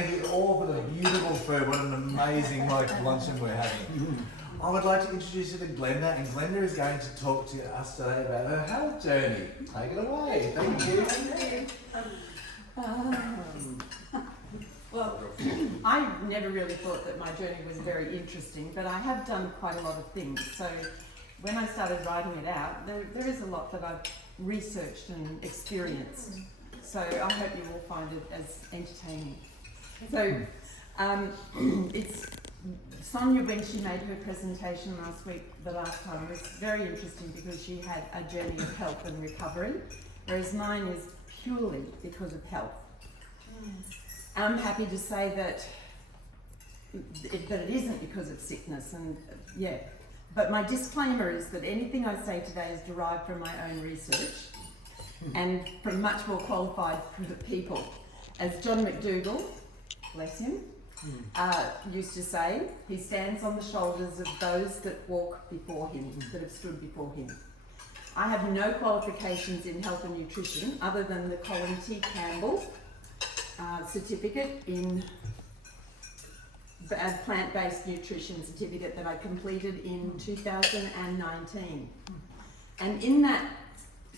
thank you all for the beautiful food. What an amazing luncheon we're having. I would like to introduce you to Glenda, and Glenda is going to talk to us today about her health journey. Take it away. Thank you. Well, I never really thought that my journey was very interesting, but I have done quite a lot of things. So when I started writing it out, there is a lot that I've researched and experienced. So I hope you will find it as entertaining. So it's Sonia, when she made her presentation last week, the last time, was very interesting because she had a journey of health and recovery, whereas mine is purely because of health. I'm happy to say that it isn't because of sickness, and but my disclaimer is that anything I say today is derived from my own research and from much more qualified people. As John McDougall, bless him, used to say, he stands on the shoulders of those that walk before him, that have stood before him. I have no qualifications in health and nutrition other than the Colin T. Campbell certificate in plant-based nutrition certificate that I completed in 2019. And in that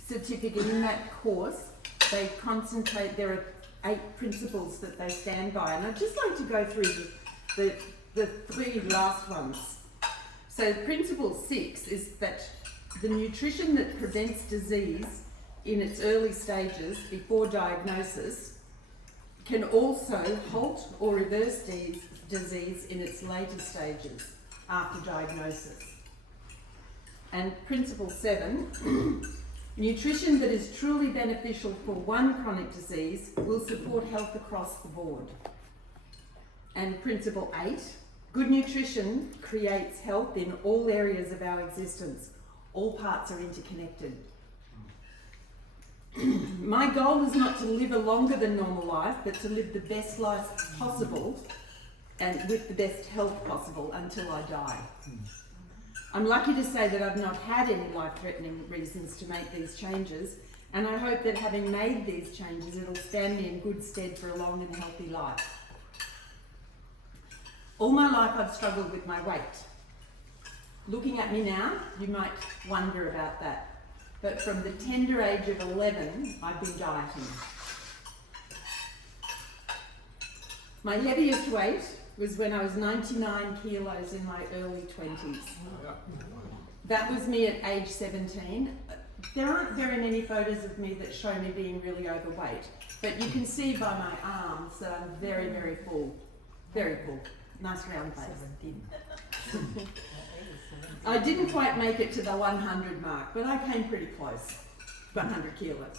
certificate, in that course, they concentrate, there are 8 principles that they stand by, and I'd just like to go through the 3 last ones. So principle 6 is that the nutrition that prevents disease in its early stages before diagnosis can also halt or reverse disease in its later stages after diagnosis. And principle 7, nutrition that is truly beneficial for one chronic disease will support health across the board. And principle 8, good nutrition creates health in all areas of our existence. All parts are interconnected. My goal is not to live a longer than normal life, but to live the best life possible and with the best health possible until I die. I'm lucky to say that I've not had any life-threatening reasons to make these changes, and I hope that having made these changes, it'll stand me in good stead for a long and healthy life. All my life I've struggled with my weight. Looking at me now, you might wonder about that. But from the tender age of 11, I've been dieting. My heaviest weight was when I was 99 kilos in my early 20s. That was me at age 17. There aren't very many photos of me that show me being really overweight, but you can see by my arms that I'm very, very full. Very full. Nice round face. I didn't quite make it to the 100 mark, but I came pretty close. 100 kilos.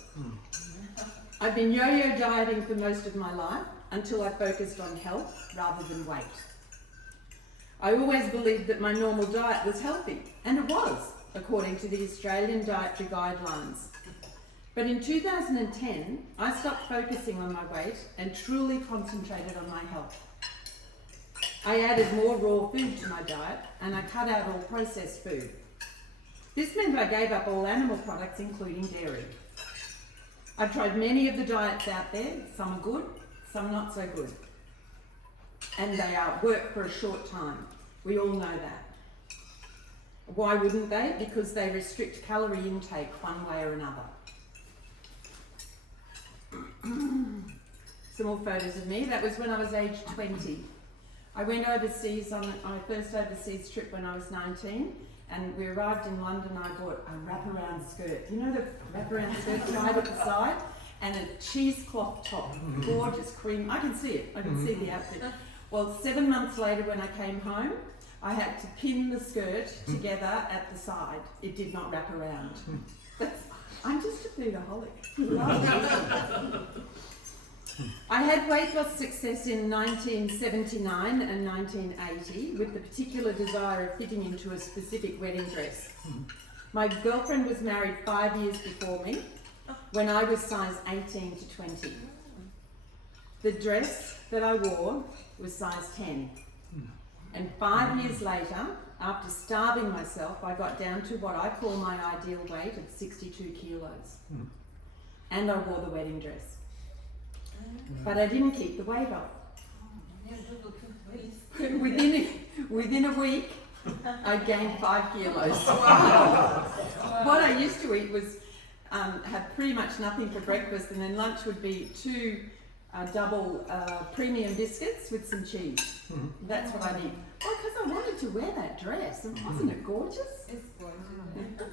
I've been yo-yo dieting for most of my life until I focused on health rather than weight. I always believed that my normal diet was healthy, and it was, according to the Australian Dietary Guidelines. But in 2010, I stopped focusing on my weight and truly concentrated on my health. I added more raw food to my diet, and I cut out all processed food. This meant I gave up all animal products, including dairy. I've tried many of the diets out there. Some are good, some not so good. And they work for a short time. We all know that. Why wouldn't they? Because they restrict calorie intake one way or another. Some more photos of me. That was when I was age 20. I went overseas on my first overseas trip when I was 19, and we arrived in London. I bought a wraparound skirt. You know the wraparound skirt tied at the side? And a cheesecloth top, gorgeous cream. I can see it. I can see the outfit. Well, 7 months later when I came home, I had to pin the skirt together at the side. It did not wrap around. I'm just a foodaholic. I had weight loss success in 1979 and 1980 with the particular desire of fitting into a specific wedding dress. My girlfriend was married 5 years before me when I was size 18 to 20. The dress that I wore was size 10. And 5 years later, after starving myself, I got down to what I call my ideal weight of 62 kilos. And I wore the wedding dress. But I didn't keep the weight off. Within a week, I gained 5 kilos. What I used to eat was have pretty much nothing for breakfast, and then lunch would be 2 double premium biscuits with some cheese. That's what I need. Oh, because I wanted to wear that dress. And wasn't it gorgeous? It's gorgeous.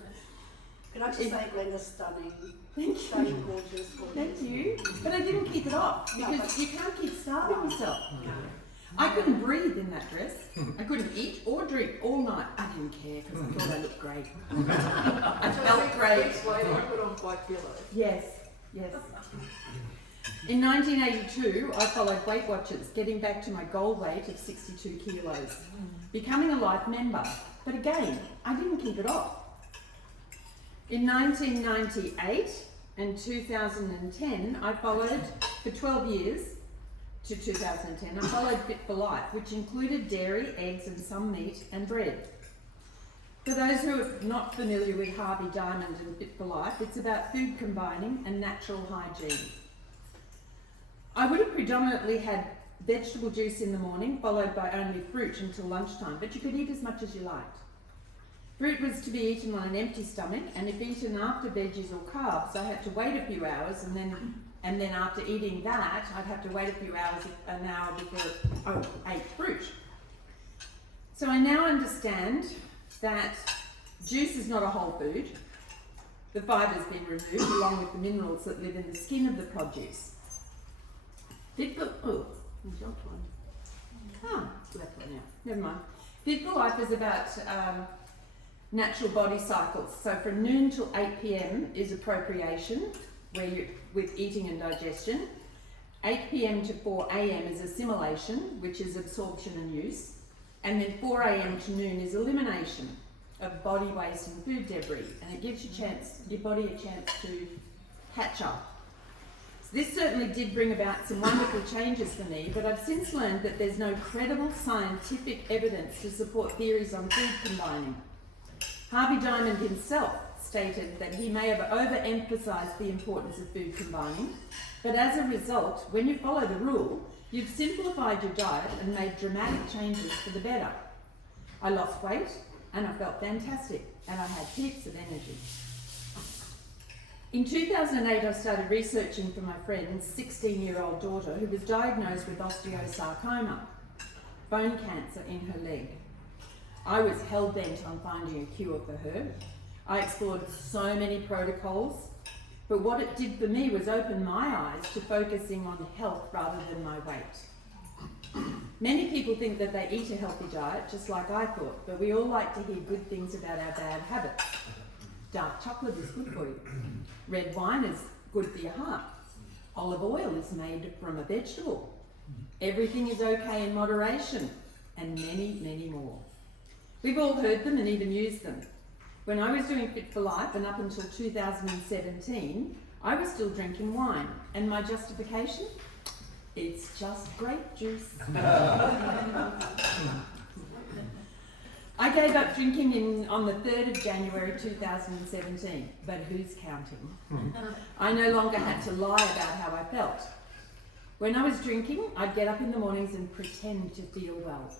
Can I just say Glenda's stunning? Thank you. Stunning, gorgeous. Thank you. But I didn't keep it off because you can't keep starving yourself. I couldn't breathe in that dress. I couldn't eat or drink all night. I didn't care because I thought I looked great. I felt great. Weeks later, I put on 5 kilos. Yes, yes. In 1982, I followed Weight Watchers, getting back to my goal weight of 62 kilos, becoming a life member. But again, I didn't keep it off. In 1998 and 2010, I followed for 12 years to 2010. I followed Fit for Life, which included dairy, eggs, and some meat and bread. For those who are not familiar with Harvey Diamond and Fit for Life, it's about food combining and natural hygiene. I would have predominantly had vegetable juice in the morning, followed by only fruit until lunchtime, but you could eat as much as you liked. Fruit was to be eaten on an empty stomach, and if eaten after veggies or carbs, I had to wait a few hours, and then after eating that, I'd have to wait a few hours, an hour before I ate fruit. So I now understand that juice is not a whole food. The fiber's been removed, along with the minerals that live in the skin of the produce. Fit for Never mind. Fit for Life is about natural body cycles. So from noon till 8 p.m. is appropriation, where you with eating and digestion. 8 p.m. to 4 a.m. is assimilation, which is absorption and use. And then 4 a.m. to noon is elimination of body waste and food debris. And it gives your body a chance to catch up. This certainly did bring about some wonderful changes for me, but I've since learned that there's no credible scientific evidence to support theories on food combining. Harvey Diamond himself stated that he may have overemphasised the importance of food combining, but as a result, when you follow the rule, you've simplified your diet and made dramatic changes for the better. I lost weight and I felt fantastic, and I had heaps of energy. In 2008, I started researching for my friend's 16-year-old daughter who was diagnosed with osteosarcoma, bone cancer in her leg. I was hell-bent on finding a cure for her. I explored so many protocols, but what it did for me was open my eyes to focusing on health rather than my weight. Many people think that they eat a healthy diet, just like I thought, but we all like to hear good things about our bad habits. Dark chocolate is good for you. Red wine is good for your heart. Olive oil is made from a vegetable. Everything is okay in moderation, and many, many more. We've all heard them and even used them. When I was doing Fit for Life and up until 2017, I was still drinking wine. And my justification? It's just grape juice. I gave up drinking on the 3rd of January 2017, but who's counting? I no longer had to lie about how I felt. When I was drinking, I'd get up in the mornings and pretend to feel well.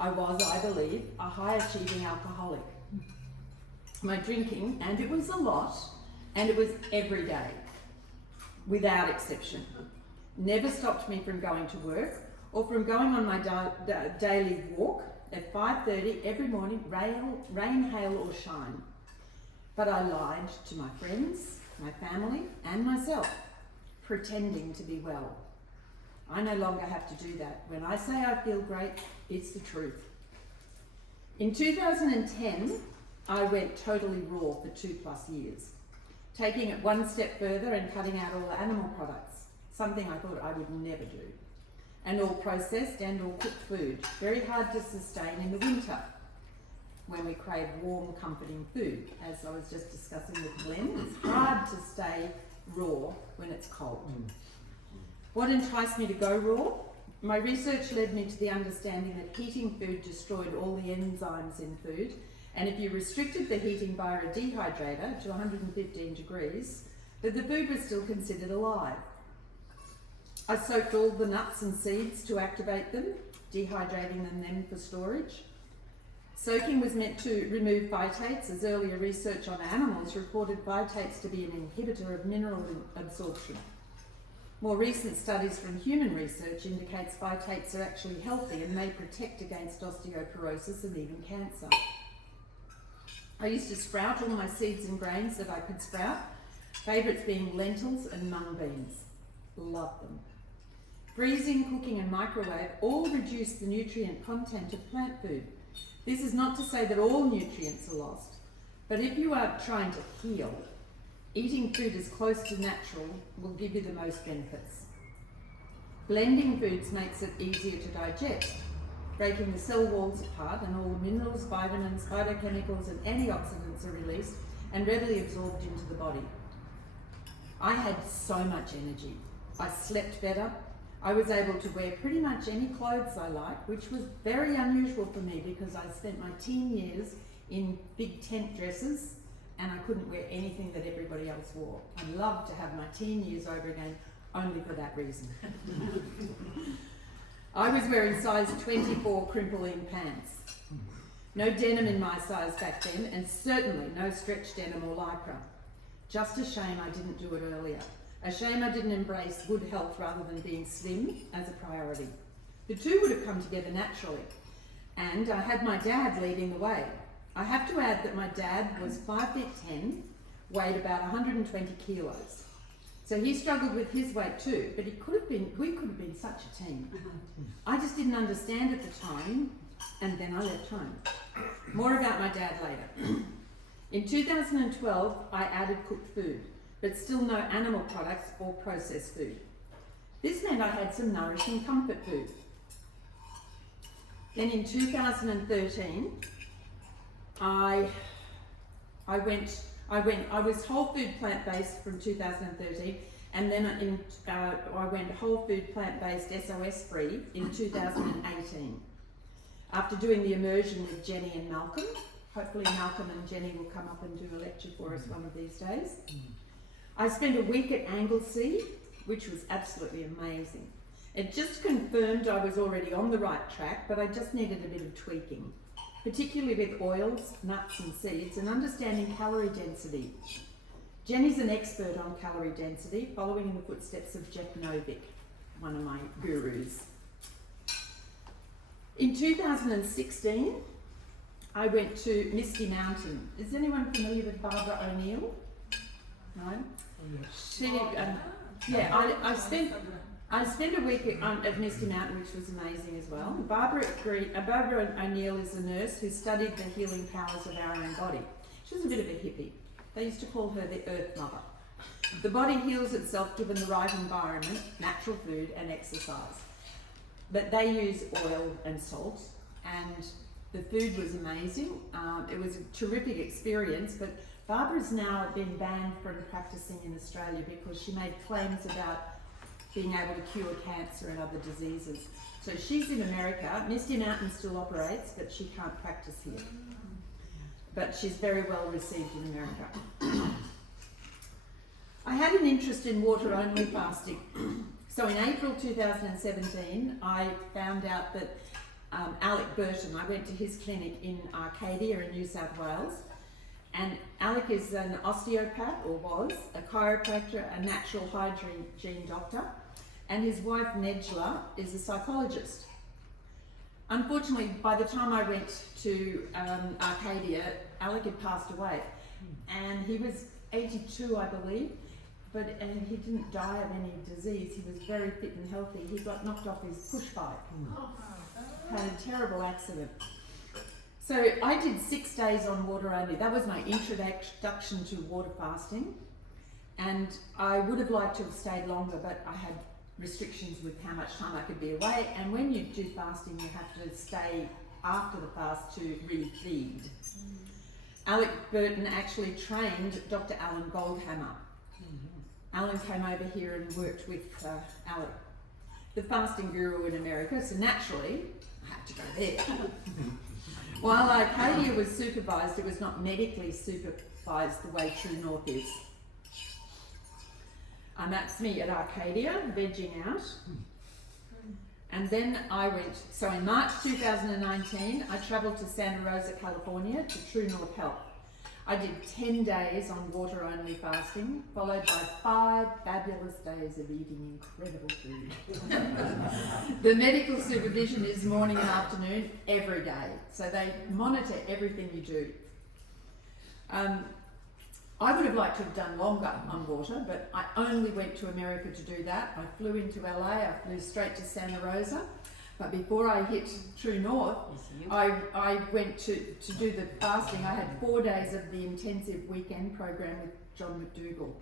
I was, I believe, a high-achieving alcoholic. My drinking, and it was a lot, and it was every day, without exception, never stopped me from going to work or from going on my daily walk at 5:30 every morning, rain, hail or shine. But I lied to my friends, my family and myself, pretending to be well. I no longer have to do that. When I say I feel great, it's the truth. In 2010, I went totally raw for 2+ years, taking it one step further and cutting out all animal products, something I thought I would never do. And all processed and all cooked food, very hard to sustain in the winter when we crave warm, comforting food. As I was just discussing with Glenn, it's hard to stay raw when it's cold. What enticed me to go raw? My research led me to the understanding that heating food destroyed all the enzymes in food, and if you restricted the heating via a dehydrator to 115 degrees, that the food was still considered alive. I soaked all the nuts and seeds to activate them, dehydrating them then for storage. Soaking was meant to remove phytates, as earlier research on animals reported phytates to be an inhibitor of mineral absorption. More recent studies from human research indicates phytates are actually healthy and may protect against osteoporosis and even cancer. I used to sprout all my seeds and grains that I could sprout, favourites being lentils and mung beans. Love them. Freezing, cooking and microwave all reduce the nutrient content of plant food. This is not to say that all nutrients are lost, but if you are trying to heal, eating food as close to natural will give you the most benefits. Blending foods makes it easier to digest, breaking the cell walls apart, and all the minerals, vitamins, phytochemicals and antioxidants are released and readily absorbed into the body. I had so much energy. I slept better. I was able to wear pretty much any clothes I liked, which was very unusual for me because I spent my teen years in big tent dresses and I couldn't wear anything that everybody else wore. I'd love to have my teen years over again, only for that reason. I was wearing size 24 crimple-in pants. No denim in my size back then, and certainly no stretch denim or lycra. Just a shame I didn't do it earlier. A shame I didn't embrace good health rather than being slim as a priority. The two would have come together naturally. And I had my dad leading the way. I have to add that my dad was 5'10", weighed about 120 kilos. So he struggled with his weight too, but we could have been such a team. I just didn't understand at the time, and then I left home. More about my dad later. In 2012, I added cooked food, but still no animal products or processed food. This meant I had some nourishing comfort food. Then in 2013, I was whole food plant-based from 2013, and then I went whole food plant-based SOS free in 2018. After doing the immersion with Jenny and Malcolm, hopefully Malcolm and Jenny will come up and do a lecture for us one of these days. I spent a week at Anglesey, which was absolutely amazing. It just confirmed I was already on the right track, but I just needed a bit of tweaking, particularly with oils, nuts and seeds, and understanding calorie density. Jenny's an expert on calorie density, following in the footsteps of Jeff Novick, one of my gurus. In 2016, I went to Misty Mountain. Is anyone familiar with Barbara O'Neill? No? I spent a week at Misty Mountain, which was amazing as well. Barbara O'Neill is a nurse who studied the healing powers of our own body. She was a bit of a hippie. They used to call her the Earth Mother. The body heals itself given the right environment, natural food and exercise. But they use oil and salt, and the food was amazing. It was a terrific experience, but Barbara's now been banned from practicing in Australia because she made claims about being able to cure cancer and other diseases. So she's in America. Misty Mountain still operates, but she can't practice here. But she's very well received in America. I had an interest in water-only fasting. So in April 2017, I found out that Alec Burton, I went to his clinic in Arcadia in New South Wales, and Alec is an osteopath, or was, a chiropractor, a natural hygiene doctor, and his wife Nedjla is a psychologist. Unfortunately, by the time I went to Arcadia, Alec had passed away, and he was 82, I believe, and he didn't die of any disease. He was very fit and healthy. He got knocked off his push bike, had a terrible accident. So I did 6 days on water only. That was my introduction to water fasting, and I would have liked to have stayed longer, but I had restrictions with how much time I could be away, and when you do fasting you have to stay after the fast to refeed. Alec Burton actually trained Dr. Alan Goldhammer. Alan came over here and worked with Alec, the fasting guru in America, so naturally I had to go there. While Arcadia was supervised, it was not medically supervised the way True North is. And that's me at Arcadia, vegging out. And then I went, so in March 2019, I travelled to Santa Rosa, California to True North Health. I did 10 days on water only fasting, followed by 5 fabulous days of eating incredible food. The medical supervision is morning and afternoon every day, so they monitor everything you do. I would have liked to have done longer on water, but I only went to America to do that. I flew into LA, I flew straight to Santa Rosa. But before I hit True North, I went to do the fasting. I had 4 days of the intensive weekend program with John McDougall.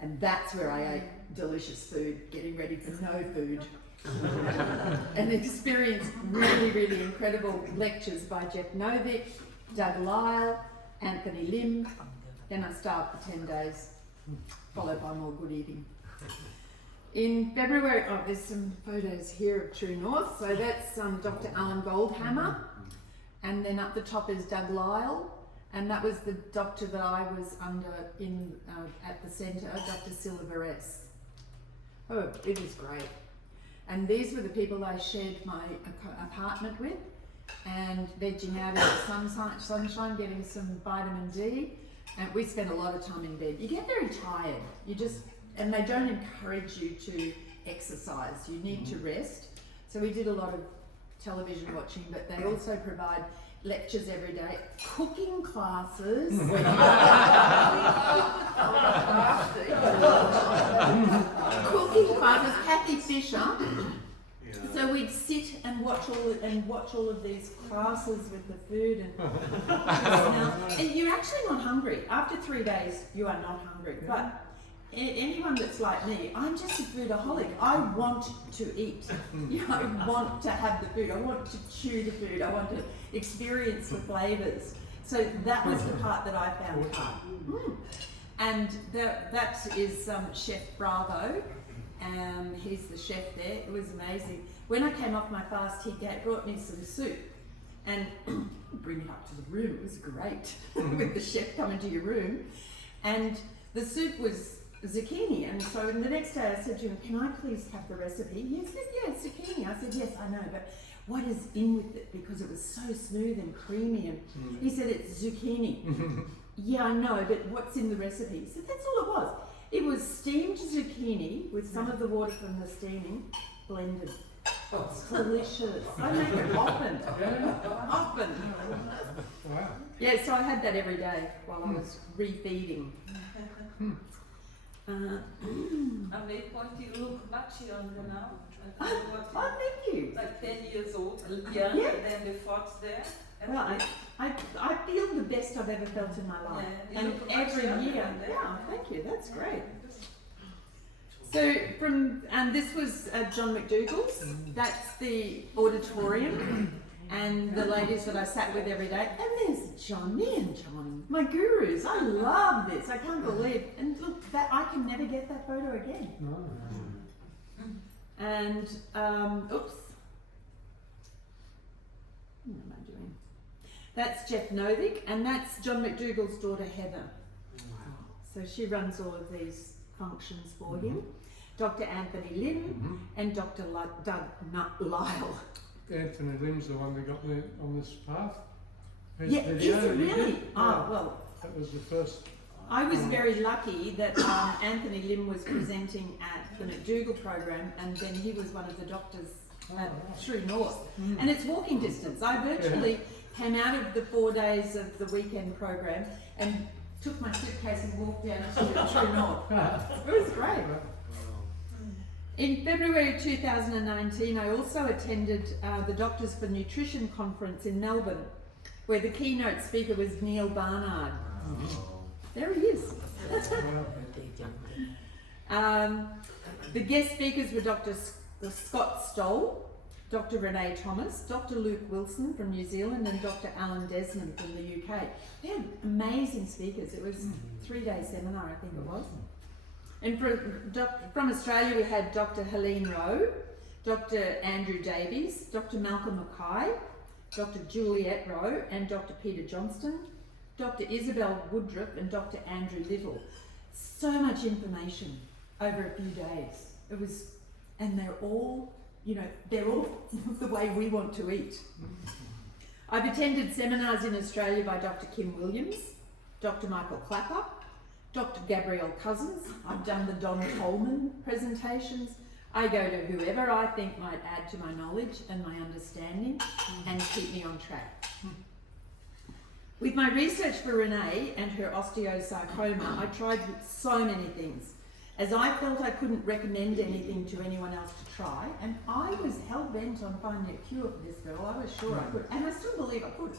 And that's where I ate delicious food, getting ready for no food. And experienced really, really incredible lectures by Jeff Novick, Doug Lyle, Anthony Lim. Then I starved for 10 days, followed by more good eating. In February, oh, there's some photos here of True North. So that's Dr. Alan Goldhammer, and then up the top is Doug Lyle, and that was the doctor that I was under at the centre, Dr. Silveres. Oh, it was great. And these were the people I shared my apartment with, and vegging out in the sunshine, getting some vitamin D, and we spent a lot of time in bed. You get very tired. And they don't encourage you to exercise. You need to rest. So we did a lot of television watching, but they also provide lectures every day, cooking classes. Cooking classes, Kathy Fisher. So we'd sit and watch all of these classes with the food and you're actually not hungry. After 3 days, you are not hungry. But anyone that's like me, I'm just a foodaholic. I want to eat. I want to have the food. I want to chew the food. I want to experience the flavours. So that was the part that I found hard. And that is Chef Bravo. He's the chef there. It was amazing. When I came off my fast, he brought me some soup and bring it up to the room. It was great with the chef coming to your room. And the soup was zucchini, and so the next day I said to him, "Can I please have the recipe?" He said, "Yeah, it's zucchini." I said, "Yes, I know, but what is in with it?" Because it was so smooth and creamy, and he said, "It's zucchini." "Yeah, I know, but what's in the recipe?" He said, "That's all it was. It was steamed zucchini with some of the water from the steaming blended." It's delicious. I make it often. Often. Wow. Yeah, so I had that every day while I was refeeding. At that point you look much younger now. Oh, thank you. Like 10 years old, younger than before there. Well, I feel the best I've ever felt in my life. Yeah, And every year, yeah, thank you, that's great. So and this was John McDougall's. That's the auditorium and the ladies that I sat with every day. And there's John, me and John, my gurus. I love this. I can't believe. And look, that I can never get that photo again. And oops. What am I doing? That's Jeff Novick, and that's John McDougall's daughter Heather. So she runs all of these functions for him. Dr. Anthony Lim and Dr. Doug Lyle. Anthony Lim's the one that got me on this path. His Yeah, video, is it really? Yeah. Oh, well. That was the first. I was very lucky that Anthony Lim was presenting at the McDougall program, and then he was one of the doctors at True North. And it's walking distance. I virtually came out of the 4 days of the weekend program and took my suitcase and walked down to True North. It was great. In February 2019, I also attended the Doctors for Nutrition conference in Melbourne, where the keynote speaker was Neil Barnard. There he is. The guest speakers were Dr. Scott Stoll, Dr. Renee Thomas, Dr. Luke Wilson from New Zealand, and Dr. Alan Desmond from the UK. They had amazing speakers. It was a 3-day seminar, I think it was. And from Australia, we had Dr. Helene Rowe, Dr. Andrew Davies, Dr. Malcolm Mackay, Dr. Juliette Rowe, and Dr. Peter Johnston, Dr. Isabel Woodruff, and Dr. Andrew Little. so much information over a few days. It was, and they're all, they're all the way we want to eat. I've attended seminars in Australia by Dr. Kim Williams, Dr. Michael Clapper, Dr. Gabrielle Cousins. I've done the Don Coleman presentations. I go to whoever I think might add to my knowledge and my understanding and keep me on track. With my research for Renee and her osteosarcoma, I tried so many things, as I felt I couldn't recommend anything to anyone else to try, and I was hell-bent on finding a cure for this girl. I was sure I could, and I still believe I could,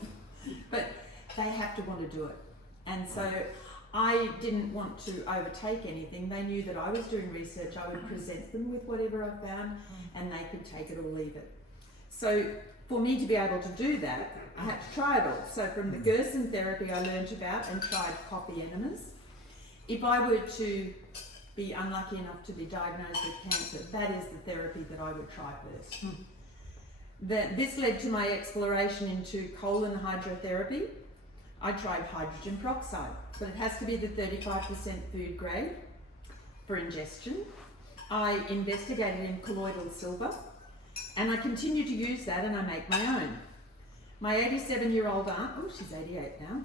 but they have to want to do it. And so I didn't want to overtake anything. They knew that I was doing research. I would present them with whatever I found, and they could take it or leave it. So for me to be able to do that, I had to try it all. So from the Gerson therapy I learnt about and tried coffee enemas. If I were to be unlucky enough to be diagnosed with cancer, that is the therapy that I would try first. This led to my exploration into colon hydrotherapy. I tried hydrogen peroxide, but it has to be the 35% food grade for ingestion. I investigated in colloidal silver, and I continue to use that, and I make my own. My 87-year-old aunt, oh, she's 88 now,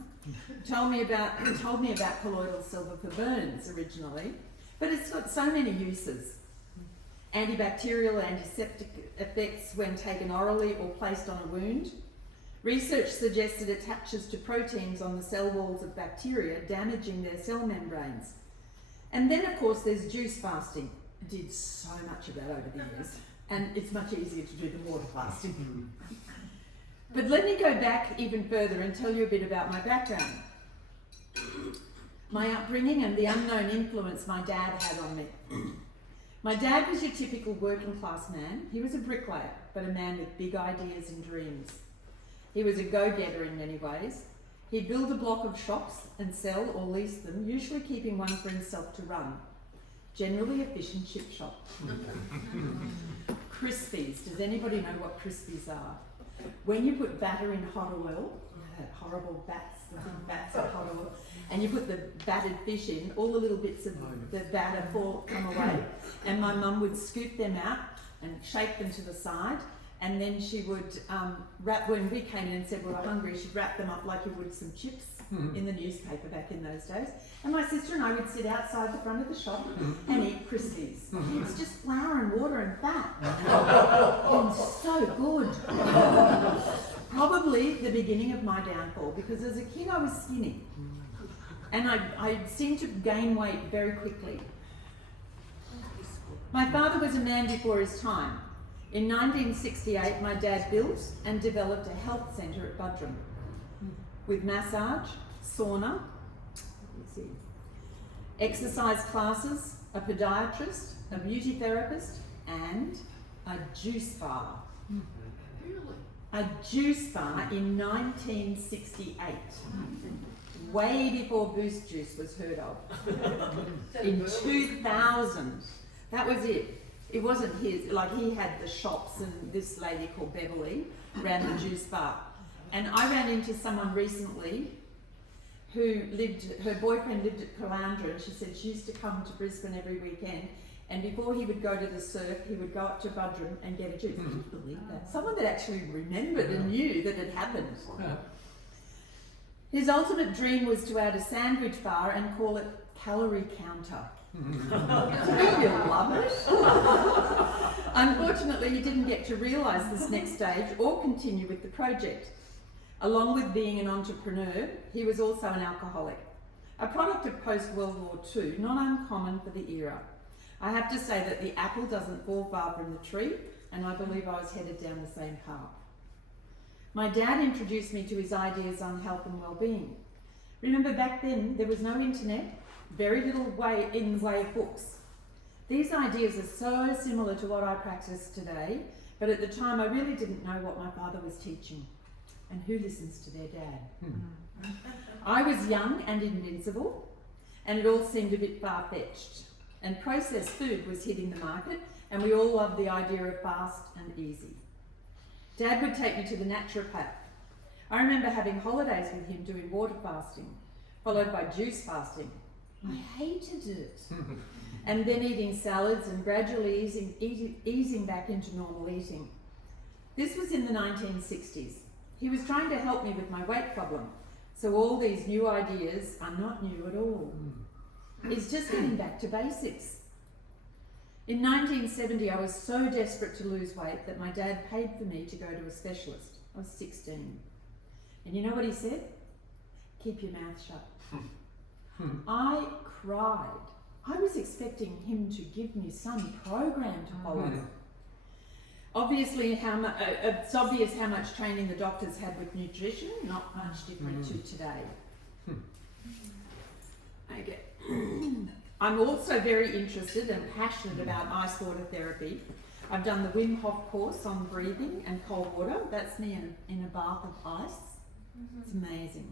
told me about colloidal silver for burns originally, but it's got so many uses. Antibacterial, antiseptic effects when taken orally or placed on a wound. Research suggests it attaches to proteins on the cell walls of bacteria, damaging their cell membranes. And then, of course, there's juice fasting. I did so much of that over the years, and it's much easier to do than water fasting. But let me go back even further and tell you a bit about my background. My upbringing and the unknown influence my dad had on me. My dad was your typical working class man. He was a bricklayer, but a man with big ideas and dreams. He was a go-getter in many ways. He'd build a block of shops and sell or lease them, usually keeping one for himself to run. Generally a fish and chip shop. Crispies. Does anybody know what Crispies are? When you put batter in hot oil, horrible bats, the big bats of hot oil, and you put the battered fish in, all the little bits of the batter come away, and my mum would scoop them out and shake them to the side, and then she would wrap, when we came in and said we were hungry, she'd wrap them up like you would some chips in the newspaper back in those days. And my sister and I would sit outside the front of the shop and eat Crispies. It's just flour and water and fat. And so good. Probably the beginning of my downfall, because as a kid I was skinny. And I seemed to gain weight very quickly. My father was a man before his time. In 1968, my dad built and developed a health centre at Buderim with massage, sauna, exercise classes, a podiatrist, a beauty therapist, and a juice bar. A juice bar in 1968, way before Boost Juice was heard of. In 2000, that was it. It wasn't his, like he had the shops, and this lady called Beverly ran the juice bar. And I ran into someone recently who her boyfriend lived at Caloundra, and she said she used to come to Brisbane every weekend, and before he would go to the surf, he would go up to Buderim and get a juice. I couldn't believe that. Someone that actually remembered and knew that it happened. His ultimate dream was to add a sandwich bar and call it Calorie Counter. Don't you love it? Unfortunately, he didn't get to realise this next stage or continue with the project. Along with being an entrepreneur, he was also an alcoholic. A product of post-World War II, not uncommon for the era. I have to say that the apple doesn't fall far from the tree, and I believe I was headed down the same path. My dad introduced me to his ideas on health and well-being. Remember, back then there was no internet, very little in the way of books. These ideas are so similar to what I practice today, but at the time I really didn't know what my father was teaching. And who listens to their dad? I was young and invincible, and it all seemed a bit far-fetched. And processed food was hitting the market, and we all loved the idea of fast and easy. Dad would take me to the naturopath. I remember having holidays with him doing water fasting, followed by juice fasting. I hated it. And then eating salads and gradually easing back into normal eating. This was in the 1960s. He was trying to help me with my weight problem. So all these new ideas are not new at all. It's just getting back to basics. In 1970, I was so desperate to lose weight that my dad paid for me to go to a specialist. I was 16. And you know what he said? Keep your mouth shut. I cried. I was expecting him to give me some program to follow. Obviously, it's obvious how much training the doctors had with nutrition, not much different to today. Okay. I'm also very interested and passionate about ice water therapy. I've done the Wim Hof course on breathing and cold water. That's me in a bath of ice. It's amazing.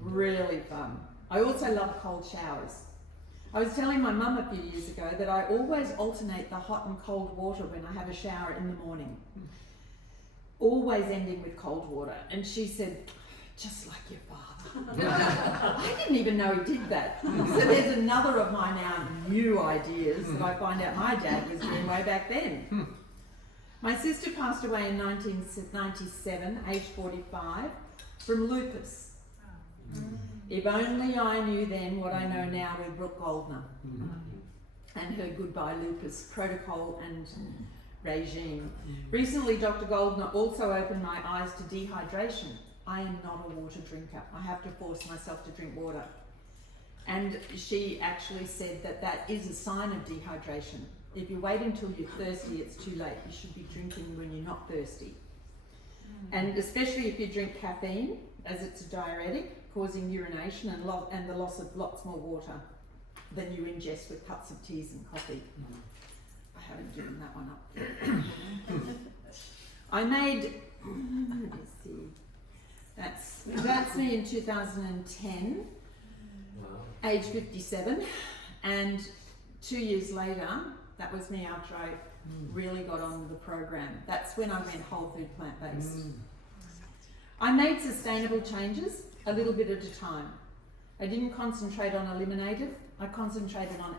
Really fun. I also love cold showers. I was telling my mum a few years ago that I always alternate the hot and cold water when I have a shower in the morning. Always ending with cold water. And she said, just like your father. I didn't even know he did that. So there's another of my now new ideas that I find out my dad was doing way back then. My sister passed away in 1997, aged 45, from lupus. If only I knew then what I know now with Brooke Goldner and her Goodbye Lupus protocol and regime. Recently, Dr. Goldner also opened my eyes to dehydration. I am not a water drinker. I have to force myself to drink water. And she actually said that that is a sign of dehydration. If you wait until you're thirsty, it's too late. You should be drinking when you're not thirsty. And especially if you drink caffeine, as it's a diuretic, causing urination and the loss of lots more water than you ingest with cups of teas and coffee. I haven't given that one up. I made, let's see, that's me in 2010, age 57, and 2 years later, that was me after I really got on the program. That's when I went whole food plant-based. I made sustainable changes a little bit at a time. I didn't concentrate on eliminative, I concentrated on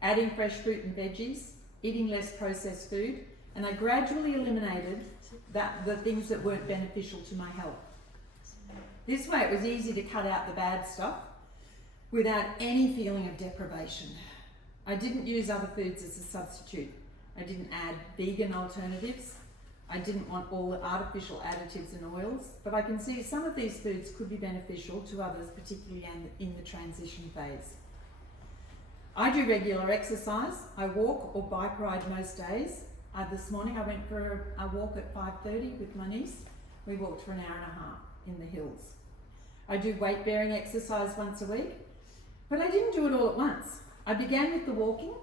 adding fresh fruit and veggies, eating less processed food, and I gradually eliminated the things that weren't beneficial to my health. This way it was easy to cut out the bad stuff without any feeling of deprivation. I didn't use other foods as a substitute. I didn't add vegan alternatives. I didn't want all the artificial additives and oils, but I can see some of these foods could be beneficial to others, particularly in the transition phase. I do regular exercise. I walk or bike ride most days. This morning I went for a walk at 5:30 with my niece. We walked for an hour and a half in the hills. I do weight bearing exercise once a week, but I didn't do it all at once. I began with the walking,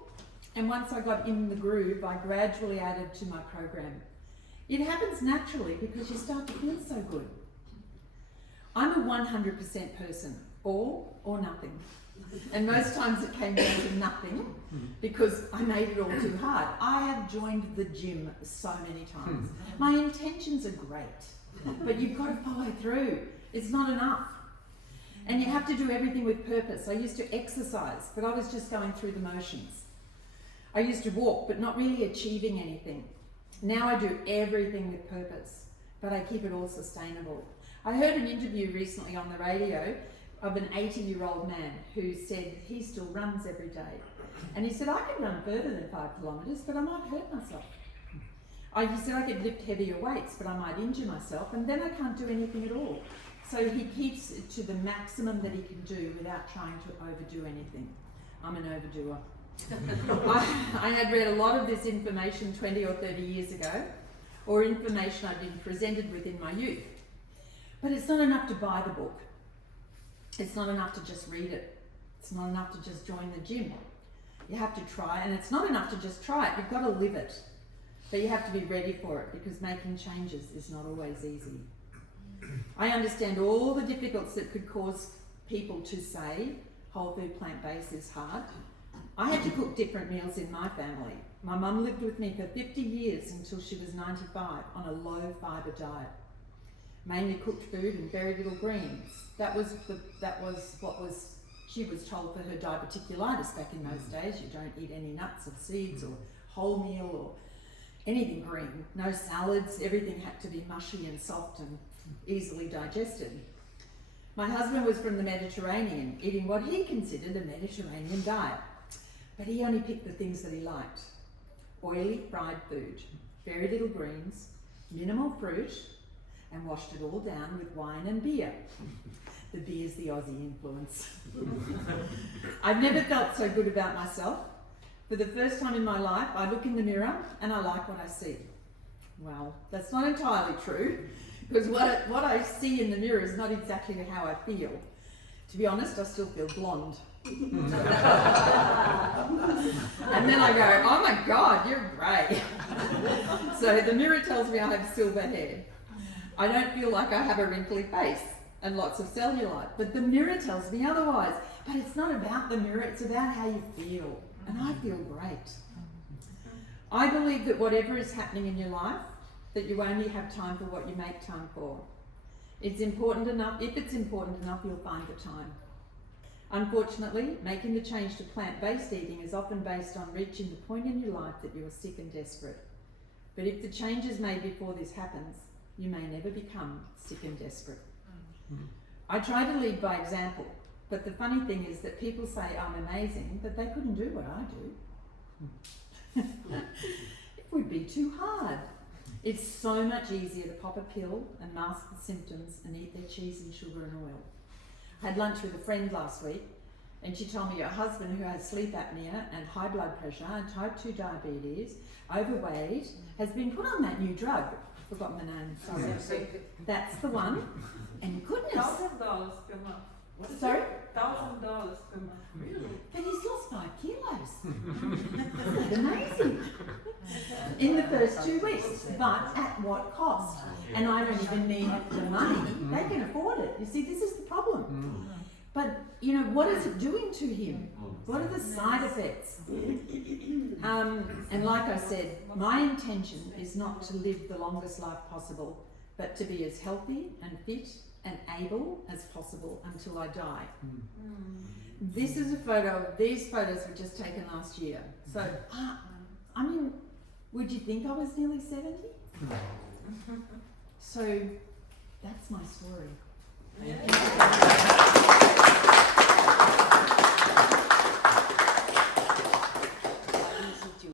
and once I got in the groove, I gradually added to my program. It happens naturally because you start to feel so good. I'm a 100% person, all or nothing. And most times it came down to nothing because I made it all too hard. I have joined the gym so many times. My intentions are great, but you've got to follow through. It's not enough. And you have to do everything with purpose. I used to exercise, but I was just going through the motions. I used to walk, but not really achieving anything. Now I do everything with purpose, but I keep it all sustainable. I heard an interview recently on the radio of an 80-year-old man who said he still runs every day. And he said, I could run further than 5 kilometres, but I might hurt myself. He said I could lift heavier weights, but I might injure myself, and then I can't do anything at all. So he keeps it to the maximum that he can do without trying to overdo anything. I'm an overdoer. I had read a lot of this information 20 or 30 years ago, or information I'd been presented with in my youth. But it's not enough to buy the book. It's not enough to just read it. It's not enough to just join the gym. You have to try, and it's not enough to just try it. You've got to live it. But you have to be ready for it, because making changes is not always easy. I understand all the difficulties that could cause people to say whole food plant-based is hard. I had to cook different meals in my family. My mum lived with me for 50 years until she was 95 on a low fibre diet. Mainly cooked food and very little greens. That was what She was told for her diverticulitis back in those days, you don't eat any nuts or seeds or wholemeal or anything green. No salads, everything had to be mushy and soft and easily digested. My husband was from the Mediterranean, eating what he considered a Mediterranean diet. But he only picked the things that he liked. Oily, fried food, very little greens, minimal fruit, and washed it all down with wine and beer. The beer's the Aussie influence. I've never felt so good about myself. For the first time in my life, I look in the mirror and I like what I see. Well, that's not entirely true, because what I see in the mirror is not exactly how I feel. To be honest, I still feel blonde. And then I go, oh my God, you're grey. So the mirror tells me I have silver hair. I don't feel like I have a wrinkly face and lots of cellulite, but the mirror tells me otherwise. But it's not about the mirror, it's about how you feel. And I feel great. I believe that whatever is happening in your life, that you only have time for what you make time for. It's important enough, if it's important enough, you'll find the time. Unfortunately, making the change to plant-based eating is often based on reaching the point in your life that you are sick and desperate. But if the change is made before this happens, you may never become sick and desperate. I try to lead by example, but the funny thing is that people say I'm amazing, but they couldn't do what I do. It would be too hard. It's so much easier to pop a pill and mask the symptoms and eat their cheese and sugar and oil. I had lunch with a friend last week and she told me her husband, who has sleep apnea and high blood pressure and type 2 diabetes, overweight, has been put on that new drug. I've forgotten the name, sorry. That's the one. And goodness. $1,000 per month. Sorry? $1,000 per month. Really? But he's lost 5 kilos. Isn't that amazing? In the first 2 weeks, but at what cost? And I don't even need the money. They can afford it. You see, this is the problem. But, you know, what is it doing to him? What are the side effects? And like I said, my intention is not to live the longest life possible, but to be as healthy and fit and able as possible until I die. This is a photo. These photos were just taken last year. So, I mean, would you think I was nearly 70? So, that's my story. Yeah.